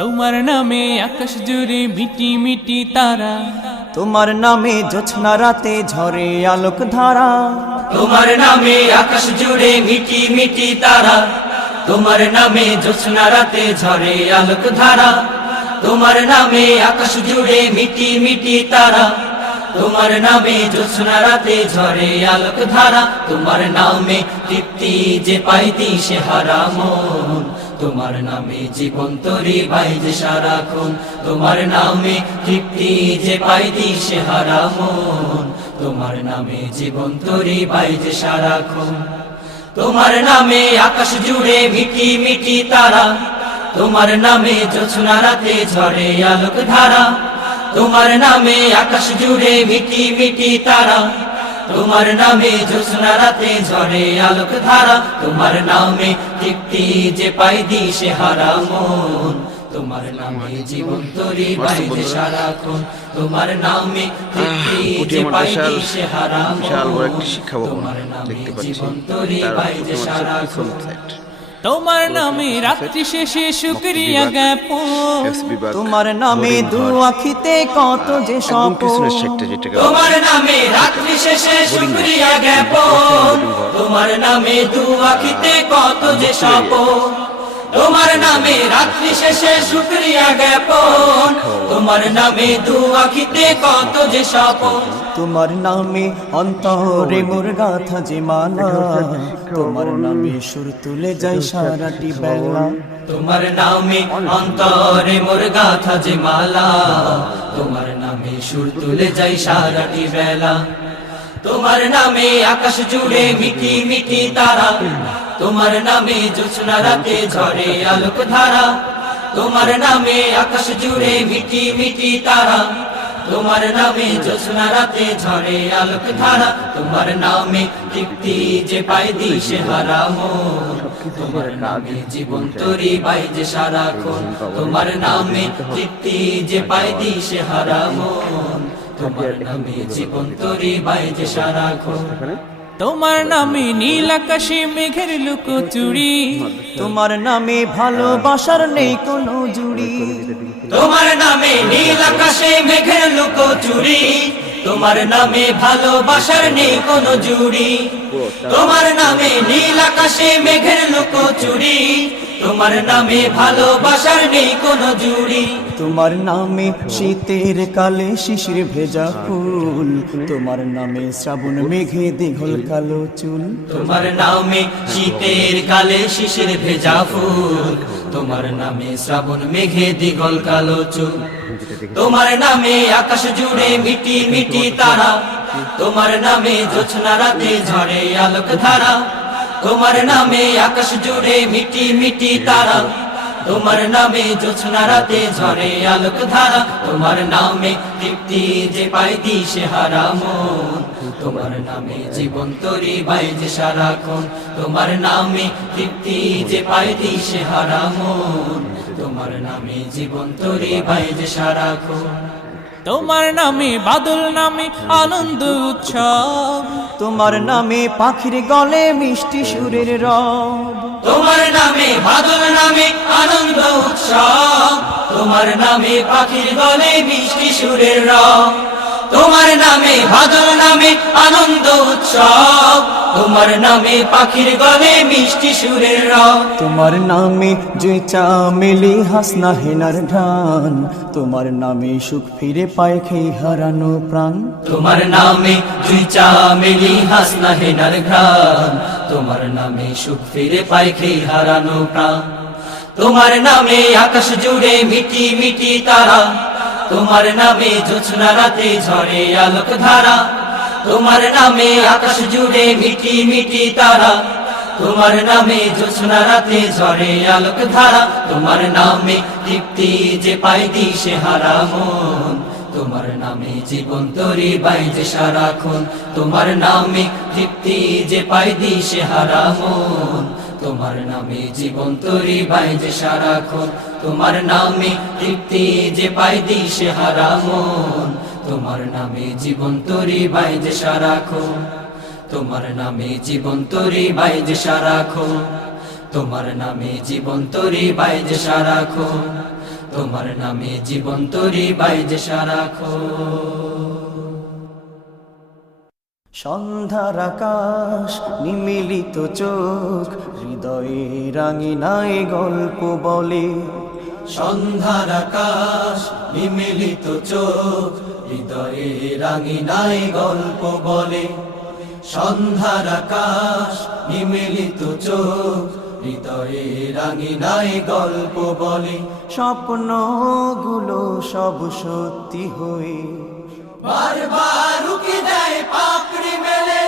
তোমার নামে আকাশ জুড়ে মিটি মিটি তারা, তোমার নামে জোছনা রাতে ঝরে আলোক ধারা। তোমার নামে আকাশ জুড়ে মিটি মিটি তারা, তোমার নামে জোছনা রাতে ঝরে আলোক ধারা। তোমার নামে আকাশ জুড়ে মিটি মিটি তারা, তোমার নামে জোছনা রাতে ঝরে আলোক ধারা। তোমার নামে তৃপ্তি যে পাই দিশে হারা মন, তোমার নামে জীবন তরি বাইজে সারাক্ষণ। তোমার নামে তৃপ্তি যে পাই দিশে হারা মন, তোমার নামে জীবন তরি বাইজে সারাক্ষণ। তোমার নামে আকাশ জুড়ে মিটি মিটি তারা, তোমার নামে জোছনা রাতে ঝরে আলোক ধারা। তোমার নামে আকাশ জুড়ে মিটি মিটি তারা, তোমার নামে জোছনা রাতে ঝরে আলোক ধারা। তোমার নামে তৃপ্তি যে পাই দিশে হারা মন, তোমার নামে জীবন তরি বাইজে সারাক্ষণ। তোমার নামে তৃপ্তি যে পাই দিশে হারা মন, তোমার নামে জীবন তরি বাইজে সারাক্ষণ। তোমার নামে রাত্রি শেষে শুকরিয়া জ্ঞাপন, তোমার নামে দু আখিতে কত যে স্বপন। তোমার নামে রাত্রি শেষে শুকরিয়া জ্ঞাপন, তোমার নামে দু আখিতে কত যে স্বপন। তোমার নামে রাত্রি শেষে শুকরিয়া জ্ঞাপন, তোমার নামে দু আখিতে কত যে স্বপন। তোমার নামে অন্তরে মোর গাথা যে মালা, তোমার নামে সুর তুলে যায় সারাটি বেলা। তোমার নামে অন্তরে মোর গাথা যে মালা, তোমার নামে সুর তুলে যাই সারাটি বেলা। তোমার নামে আকাশ জুড়ে মিটি মিটি তারা, তোমার নামে জোছনা রাতে ঝরে আলোক ধারা। তোমার নামে আকাশ জুড়ে মিটি মিটি তারা, তোমার নামে জোছনা রাতে ঝরে আলোক ধারা। তোমার নামে তৃপ্তি যে পাই দিশে হারা মন, তোমার নামে জীবন তরি বাইজে সারাক্ষণ। তোমার নামে তৃপ্তি যে পাই দিশে হারা মন, তোমার নামে জীবন তরি বাইজে সারাক্ষণ। তোমার নামে নীল আকাশে মেঘের লুকোচুরি, তোমার নামে ভালোবাসার নেই কোনো জুড়ি। তোমার নামে নীল আকাশে মেঘের লুকোচুরি, তোমার নামে ভালোবাসার নেই কোনো জুড়ি। তোমার নামে নীল আকাশে মেঘের লুকোচুরি, তোমার নামে ভালোবাসার নেই কোনো জুড়ি। তোমার নামে শীতের কালে শিশির ভেজা ফুল, তোমার নামে শ্রাবণ মেঘে দীঘল কালো চুল। তোমার নামে শীতের কালে শিশির ভেজা ফুল, তোমার নামে শ্রাবণ মেঘে দীঘল কালো চুল। তোমার নামে আকাশ জুড়ে মিটি মিটি তারা, তোমার নামে জোছনা রাতে ঝরে আলোক ধারা। তোমার নামে আকাশ জুড়ে মিটি মিটি তারা, তোমার নামে জোছনা রাতে ঝরে আলোক ধারা। তোমার নামে তৃপ্তি যে পাই দিশে হারা মন, তোমার নামে জীবন তরি বাইজে সারাক্ষণ। তোমার নামে তৃপ্তি যে পাই দিশে হারা মন, তোমার নামে জীবন তরি বাইজে সারাক্ষণ। তোমার নামে বাদল নামে আনন্দ উৎসব, তোমার নামে পাখির গলে মিষ্টি সুরের রব। তোমার নামে বাদল নামে আনন্দ উৎসব, তোমার নামে পাখির গলে মিষ্টি সুরের রব। তোমার নামে বাদল নামে আনন্দ উৎসব, তোমার নামে পাখির গলে মিষ্টি সুরের রব। তোমার নামে যে চামেলি হাসনা হেনার ঢান, তোমার নামে সুখ ফিরে পায় খেই হারানো প্রাণ। তোমার নামে দুই চামেলি হাসনা হেনার ঘ্রাণ, তোমার নামে সুখ ফিরে পায় খেই হারানো প্রাণ। তোমার নামে আকাশ জুড়ে মিটি মিটি তারা, তোমার নামে জোছনা রাতে ঝরে আলোক ধারা। তোমার নামে আকাশ জুড়ে মিটি মিটি তারা, তোমার নামে জোছনা রাতে ঝরে আলোক ধারা। তোমার নামে তৃপ্তি যে পাই দিশে হারা মন, তোমার নামে জীবন তরি বাইজে সারাক্ষণ। তোমার নামে তৃপ্তি যে পাই দিশে হারা মন, তোমার নামে জীবন তরি বাইজে সারাক্ষণ। তোমার নামে তৃপ্তি যে পাই দিশে হারা মন, তোমার নামে জীবন তরি বাইজে সারাক্ষণ। তোমার নামে জীবন তরি বাইজে সারাক্ষণ। তোমার নামে জীবন তরি বাইজে সারাক্ষণ। তোমার নামে জীবন তরি বাইজে সারাক্ষণ। সন্ধ্যার আকাশ নিমিলিত চোখ হৃদয়ে রাঙিনায় গল্প বলে, সন্ধ্যার আকাশ নিমিলিত চোখ হৃদয়ে রাঙিনায় গল্প বলে, সন্ধ্যার আকাশ নিমিলিত চোখ হৃদয়ে রাঙিনায় গল্প বলে। স্বপ্নগুলো সব সত্যি হয়ে বারবার উকি দেয় পাপড়ি মেলে,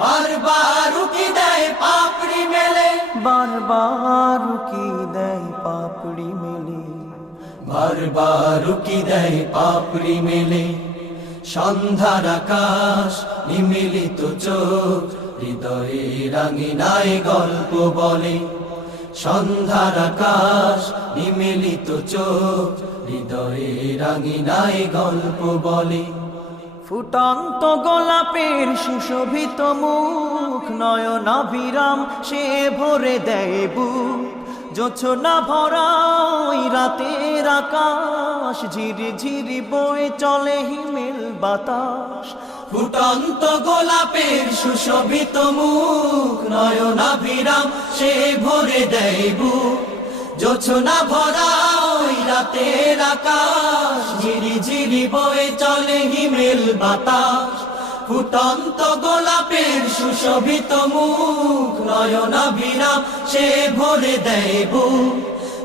বারবার উকি দেয় পাপড়ি মেলে, বারবার কি দেয় পাপড়ি মেলে, বারবার উকি দেয় পাপড়ি মেলে। সন্ধ্যার আকাশ নিমিলিত চোখ হৃদয়ে রাঙিনায় গল্প বলে, সন্ধ্যার আকাশ নিমিলিত চোখ হৃদয়ে রাঙিনায় গল্প বলে। ফুটন্ত গোলাপের সুশোভিত মুখ নয়নাভিরাম সে ভরে দেয় বুক, জোছনা ভরা ওই রাতের আকাশ ঝিরি ঝিরি বয়ে চলে হিমেল বাতাস। ফুটন্ত গোলাপের সুশোভিত মুখ নয়নাভিরাম সে ভরে দেয় বুক, জোছনা ভরা ওই রাতের আকাশ ঝিরি ঝিরি বয়ে চলে হিমেল বাতাস। ফুটন্ত গোলাপের সুশোভিত মুখ নয়নাভিরাম সে ভরে দেয় বুক,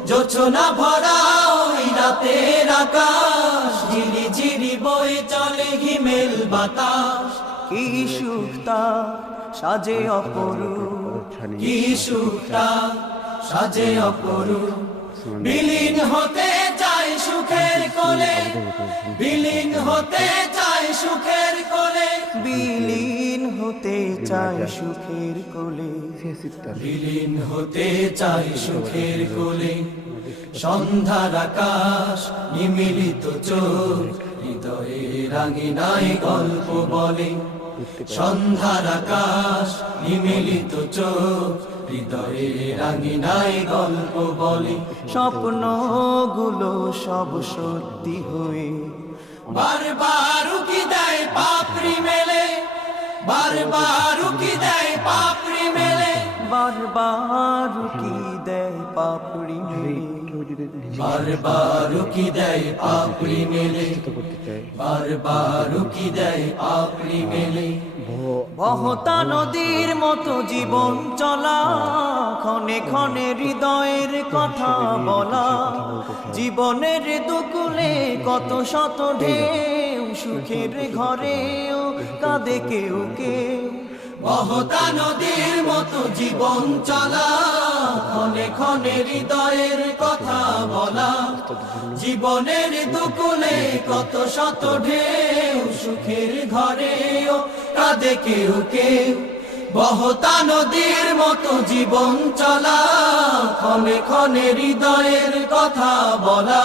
জোছনা ভরা ওই রাতের আকাশ ঝিরি ঝিরি বয়ে চলে হিমেল বাতাস। কি সুখ তার সাজে অপরূপ, কি সুখ তার সাজে অপরূপ, বিলীন হতে চায় সুখের কোলে, বিলীন হতে চায় সুখের কোলে, বিলীন হতে চায় সুখের কোলে, বিলীন হতে চায় সুখের কোলে। সন্ধ্যার আকাশ নিমিলিত চোখ হৃদয়ে রাঙিনায় গল্প বলে, সন্ধ্যার আকাশ নিমিলিত চোখ হৃদয়ে রাঙিনায় গল্প বলে। স্বপ্নগুলো সব সত্যি হয়ে বারবার উকি দেয় পাপড়ি মেলে, বারবার উকি দেয় পাপড়ি মেলে, বারবার কি দেয় পাপড়ি মেলে, বারবার উকি দেয় পাপড়ি মেলে, বারবার উকি দেয় পাপড়ি মেলে। বহতা নদীর মতো জীবন চলা, ক্ষণে ক্ষণে হৃদয়ের কথা বলা, জীবনের দুকুলে কত শত ঢেউ, সুখের ঘরেও কাঁদে কেউ কেউ। বহতা নদীর মতো জীবন চলা, ক্ষণে ক্ষণে হৃদয়ের কথা বলা, জীবনের দুকুলে কত শত ঢেউ, সুখের ঘরেও কাঁদে কেউ কেউ। বহতা নদীর মতো জীবন চলা, ক্ষণে ক্ষণে হৃদয়ের কথা বলা,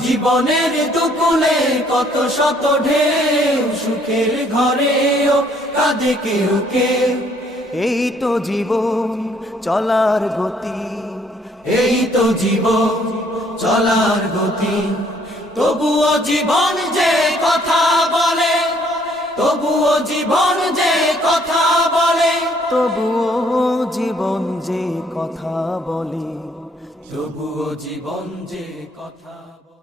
জীবনের দুকুলে কত শত ঢেউ, সুখের ঘরেও কাঁদে কেউ কেউ। এই তো জীবন চলার গতি, এই তো জীবন চলার গতি, তবুও জীবন যে কথা বলে, তবুও জীবন যে কথা বলে, তবুও জীবন যে কথা বলে, তবুও জীবন যে কথা বলে।